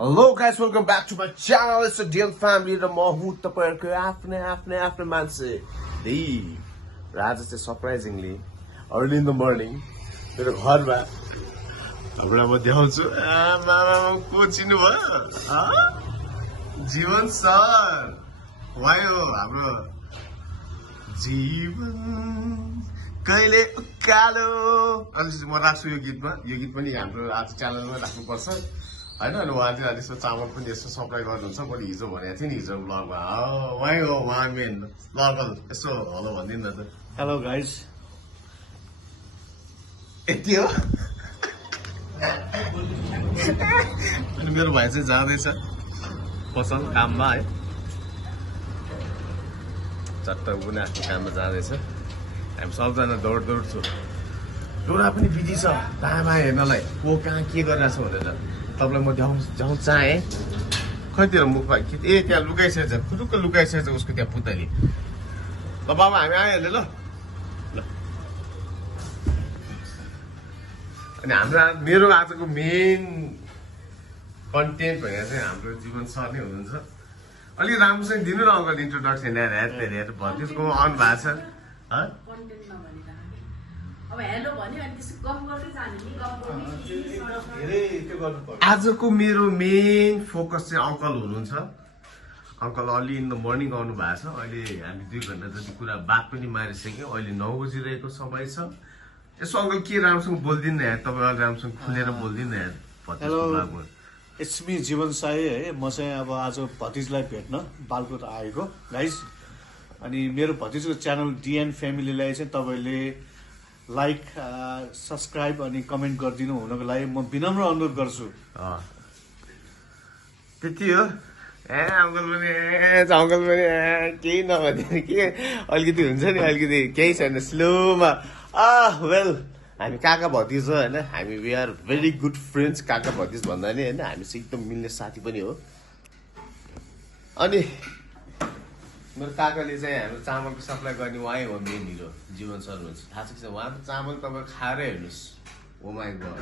Hello guys, welcome back to my channel. It's a DL family र म हुँ तपाईहरुको आफ्नै मान्छे देव। र आज चाहिँ surprisingly early in the morning मेरो घरमा हामीलाई म देखाउँछु। मामा को चिन्नु भयो? जीवन सर। वाइ हो हाम्रो जीवन कहिले उकालो। अनि म राख्छु यो गीतमा। यो गीत पनि हाम्रो आज च्यानलमा राख्नुपर्छ। हैन अनि उहाँ चाहिँ यसो चामल पनि यसो सप्लाई गर्नुहुन्छ। मैले हिजो भनेको थिएँ नि हिजो ब्लगमा। उहाँ हो उहाँ मेन लोकल। यसो हेलो भनिदिनु न त। Hello guys. यति हो। अनि मेरो भाइ चाहिँ जाँदैछ पसल काममा है। चट्ट उनी आफ्नो काममा जाँदैछ। हामी सबजना दौड छु। डोरा पनि बिजी छ दामा हेर्नलाई को कहाँ के गरिरहेछ भनेर। तपाईँलाई म देखाउन चाहेँ। खैतिर मुखमा ए त्यहाँ लुकाइसकेछ फुरुक्क लुकाइसकेछ उसको त्यहाँ पुतली। ल बाबा हामी आइहाल्यो ल। अनि हाम्रो मेरो आजको मेन कन्टेन्ट भनेर चाहिँ हाम्रो जीवन सर नै हुनुहुन्छ। अलिक राम्रोसँग दिनु न अङ्कल इन्ट्रोडक्सन हेर भतिजको अन भएको छ। आजको मेरो मेन फोकस चाहिँ अङ्कल हुनुहुन्छ। Uncle early in the morning आउनु भएको छ। अहिले हामी 2 घन्टा जति कुरा बात पनि मारिसक्यौँ। अहिले 9 बजिरहेको समय छ। यसो अङ्कल के राम्रोसँग बोलिदिनु यार। तपाईँ अलि राम्रोसँग खुलेर बोलिदिनु यार। हेलो इट्स मी जीवन साई है। म चाहिँ अब आज भतिजलाई भेट्न बालकोट आएको गाइज। अनि मेरो भतिजको च्यानल डिएन फ्यामिलीलाई चाहिँ तपाईँले लाइक सब्सक्राइब अनि कमेन्ट गरिदिनु हुनको लागि म विनम्र अनुरोध गर्छु। त्यति हो। अङ्कल पनि केही नभने के अलिकति हुन्छ नि अलिकति केही छैन स्लोमा। वेल हामी काका भतिज हो होइन। हामी we are very good friends. काका भतिज भन्दा नि होइन हामी चाहिँ एकदम मिल्ने साथी पनि हो। अनि मेरो काकाले चाहिँ हाम्रो चामलको सप्लाई गर्ने उहाँ हो मेन हिरो जीवन सर हुनुहुन्छ। थाहा छ कि उहाँको चामल तपाईँ खाएरै हेर्नुहोस्। ओ माई गॉड